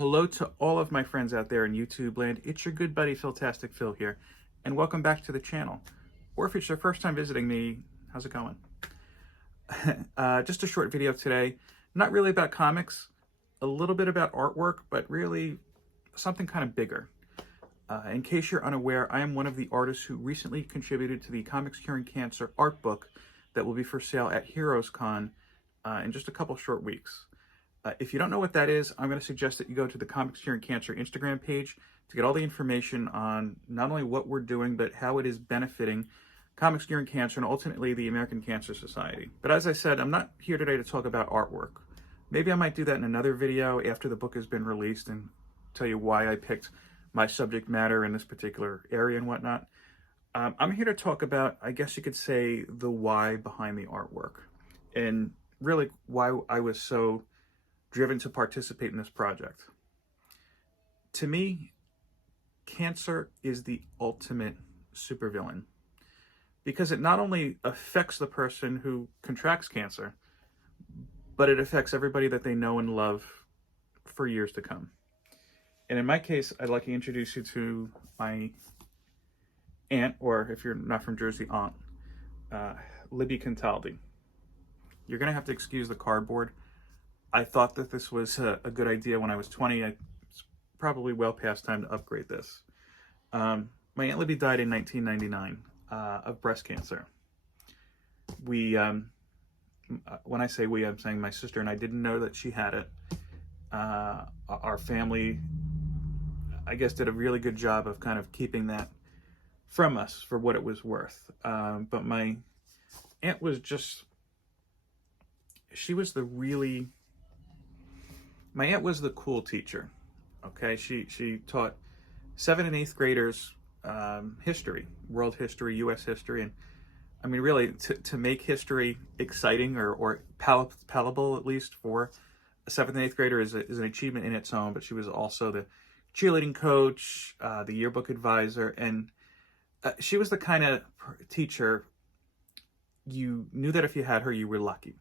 Hello to all of my friends out there in YouTube land. It's your good buddy Philtastic Phil here, and welcome back to the channel. Or if it's your first time visiting me, how's it going? Just a short video today, not really about comics, a little bit about artwork, but really something kind of bigger. In case you're unaware, I am one of the artists who recently contributed to the Comics Curing Cancer art book that will be for sale at Heroes Con in just a couple short weeks. If you don't know what that is, I'm going to suggest that you go to the Comics Curing Cancer Instagram page to get all the information on not only what we're doing, but how it is benefiting Comics Curing Cancer and ultimately the American Cancer Society. But as I said, I'm not here today to talk about artwork. Maybe I might do that in another video after the book has been released and tell you why I picked my subject matter in this particular area and whatnot. I'm here to talk about, I guess you could say, the why behind the artwork and really why I was so driven to participate in this project. To me, cancer is the ultimate supervillain because it not only affects the person who contracts cancer, but it affects everybody that they know and love for years to come. And in my case, I'd like to introduce you to my aunt, or if you're not from Jersey, aunt, Libby Contaldi. You're going to have to excuse the cardboard. I thought that this was a good idea when I was 20. It's probably well past time to upgrade this. My Aunt Libby died in 1999 of breast cancer. We, when I say we, I'm saying my sister and I didn't know that she had it. Our family, I guess, did a really good job of kind of keeping that from us for what it was worth. But my aunt was just, she was the really, my aunt was the cool teacher, okay? She taught 7th and 8th graders history, world history, U.S. history, and I mean, really, to make history exciting or palatable, at least for a 7th and 8th grader, is an achievement in its own, but she was also the cheerleading coach, the yearbook advisor, and she was the kind of teacher you knew that if you had her, you were lucky.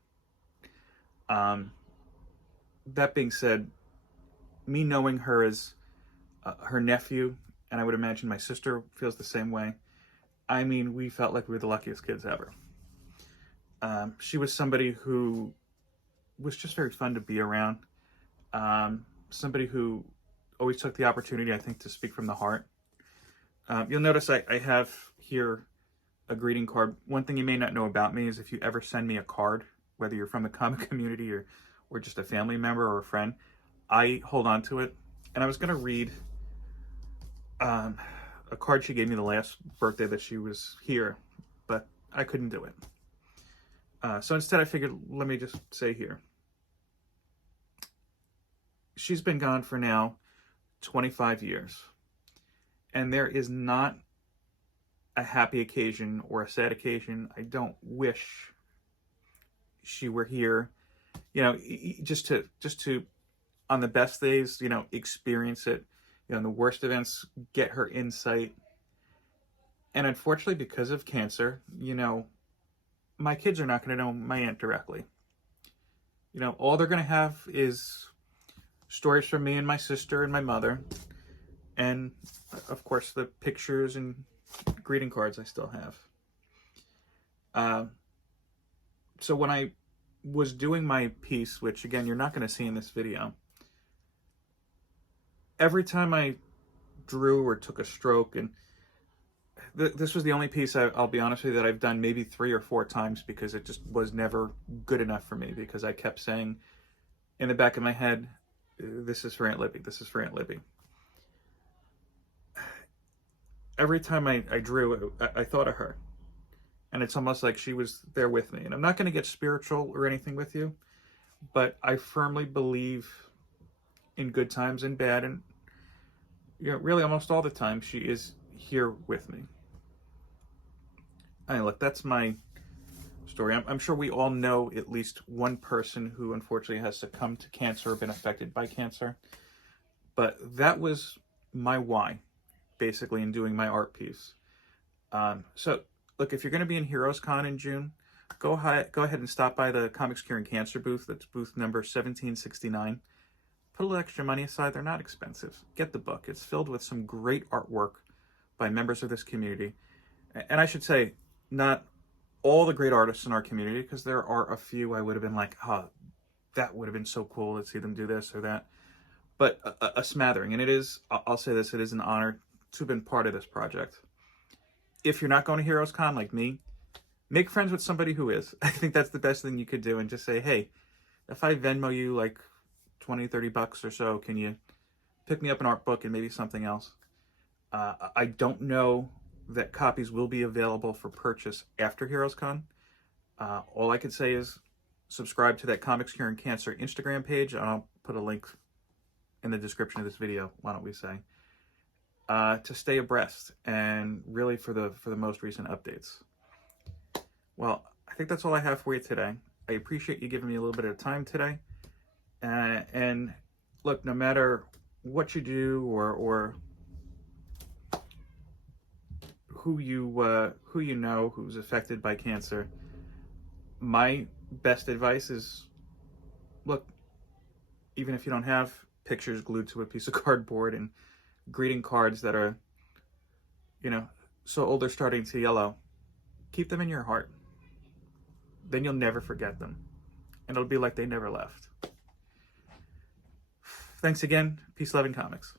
That being said, me knowing her as her nephew, and I would imagine my sister feels the same way, I mean, we felt like we were the luckiest kids ever. She was somebody who was just very fun to be around. Somebody who always took the opportunity, I think, to speak from the heart. You'll notice I have here a greeting card. One thing you may not know about me is if you ever send me a card, whether you're from the comic community or just a family member or a friend, I hold on to it. And I was going to read a card she gave me the last birthday that she was here, but I couldn't do it. So instead I figured, let me just say here. She's been gone for now 25 years. And there is not a happy occasion or a sad occasion I don't wish she were here, you know, just to on the best days, you know, experience it, you know, in the worst events, get her insight. And unfortunately, because of cancer, you know, my kids are not going to know my aunt directly. You know, all they're going to have is stories from me and my sister and my mother, and of course the pictures and greeting cards I still have. So when I was doing my piece, which again, you're not going to see in this video, every time I drew or took a stroke, and this was the only piece, I'll be honest with you, that I've done maybe 3 or 4 times because it just was never good enough for me, because I kept saying in the back of my head, this is for Aunt Libby, this is for Aunt Libby. Every time I drew, I thought of her. And it's almost like she was there with me. And I'm not going to get spiritual or anything with you, but I firmly believe in good times and bad. And, you know, really almost all the time, she is here with me. I mean, look, that's my story. I'm sure we all know at least one person who unfortunately has succumbed to cancer or been affected by cancer. But that was my why, basically, in doing my art piece. So look, if you're going to be in Heroes Con in June, go ahead and stop by the Comics Curing Cancer booth. That's booth number 1769. put a little extra money aside. They're not expensive. Get the book. It's filled with some great artwork by members of this community. And I should say, not all the great artists in our community, because there are a few I would have been like, that would have been so cool to see them do this or that. But a smattering. And it is, I'll say this, it is an honor to have been part of this project. If you're not going to Heroes Con like me, make friends with somebody who is. I think that's the best thing you could do. And just say, hey, if I Venmo you like 20, 30 bucks or so, can you pick me up an art book and maybe something else? I don't know that copies will be available for purchase after Heroes Con. All I could say is subscribe to that Comics Curing Cancer Instagram page. I'll put a link in the description of this video, why don't we say, to stay abreast and really for the most recent updates. Well, I think that's all I have for you today. I appreciate you giving me a little bit of time today. And look, no matter what you do or who you know who's affected by cancer, my best advice is, look, even if you don't have pictures glued to a piece of cardboard and greeting cards that are, so old they're starting to yellow, keep them in your heart. Then you'll never forget them. And it'll be like they never left. Thanks again. Peace, love, and comics.